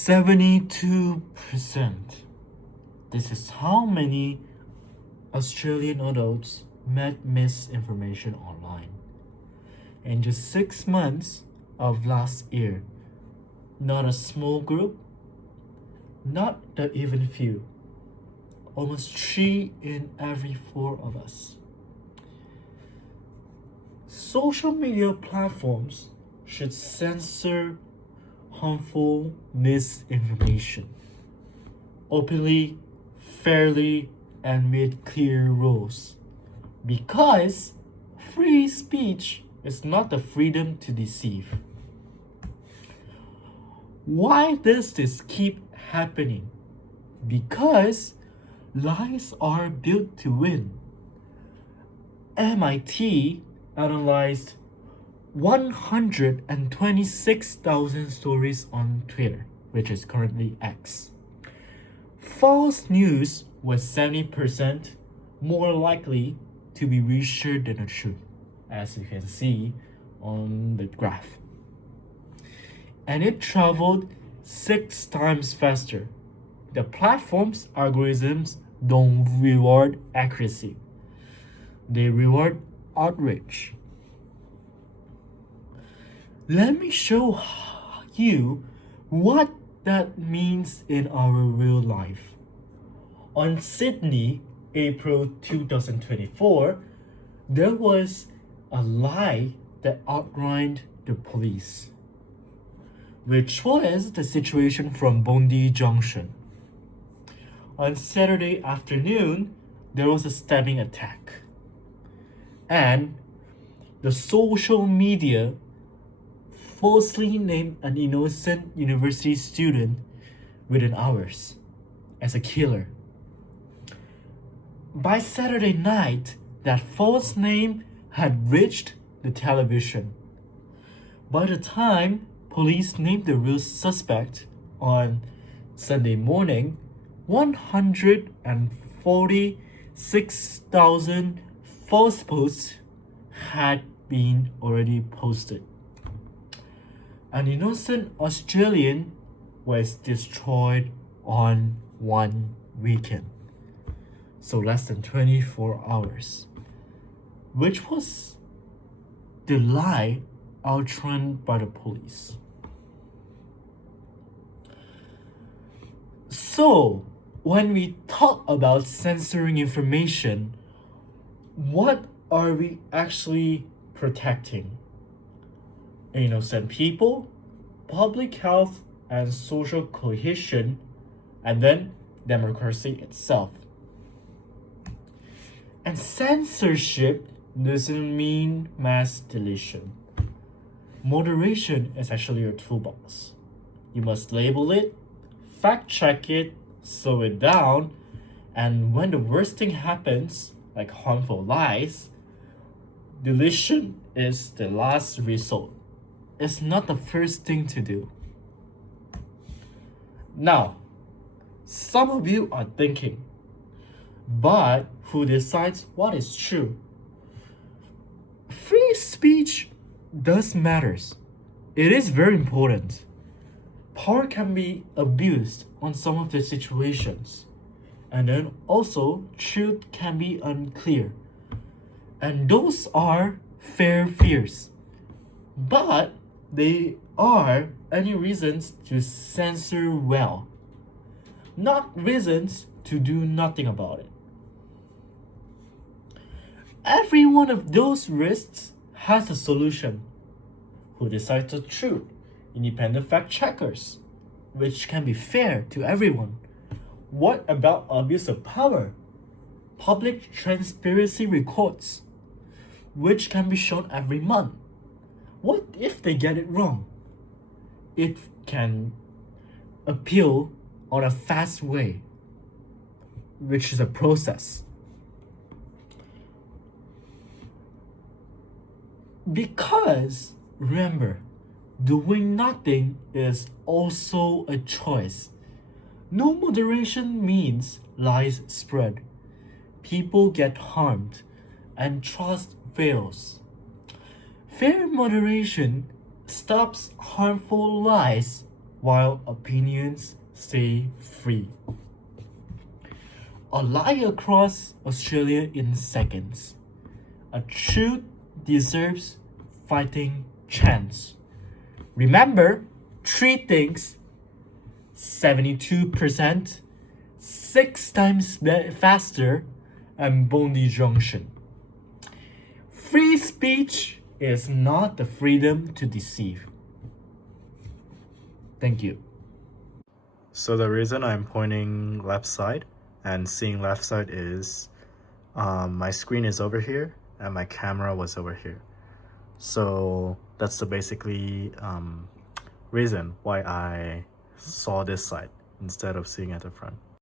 72%. This is how many Australian adults met misinformation online. In just 6 months of last year, not a small group, not even few, almost 3 in every 4 of us. Social media platforms should censor harmful misinformation openly, fairly, and with clear rules. Because free speech is not the freedom to deceive. Why does this keep happening? Because lies are built to win. MIT analyzed 126,000 stories on Twitter, which is currently X. False news was 70% more likely to be reshared than the truth, as you can see on the graph. And it traveled 6 times faster. The platform's algorithms don't reward accuracy. They reward outrage. Let me show you what that means in our real life. On Sydney, April 2024, there was a lie that outlined the police, which was the situation from Bondi Junction. On Saturday afternoon, there was a stabbing attack. And the social media falsely named an innocent university student within hours as a killer. By Saturday night, that false name had reached the television. By the time police named the real suspect on Sunday morning, 146,000 false posts had been already posted. An innocent Australian was destroyed on one weekend, so less than 24 hours, which was the lie outrun by the police. So, when we talk about censoring information, what are we actually protecting? Innocent people, public health and social cohesion, and then democracy itself. And censorship doesn't mean mass deletion. Moderation is actually your toolbox. You must label it, fact check it, slow it down, and when the worst thing happens, like harmful lies, deletion is the last resort. It's not the first thing to do. Now, some of you are thinking, but who decides what is true? Free speech does matters. It is very important. Power can be abused on some of the situations. And then also, truth can be unclear. And those are fair fears. But they are any reasons to censor well, not reasons to do nothing about it. Every one of those risks has a solution. Who decides the truth? Independent fact checkers, which can be fair to everyone. What about abuse of power? Public transparency records, which can be shown every month. What if they get it wrong? It can appeal on a fast way, which is a process. Because, remember, doing nothing is also a choice. No moderation means lies spread. People get harmed and trust fails. Fair moderation stops harmful lies while opinions stay free. A lie across Australia in seconds. A truth deserves fighting chance. Remember, three things: 72%, 6 times faster, and Bondi Junction. Free speech is not the freedom to deceive. Thank you. So the reason I'm pointing left side and seeing left side is my screen is over here and my camera was over here. So that's the basically reason why I saw this side instead of seeing at the front.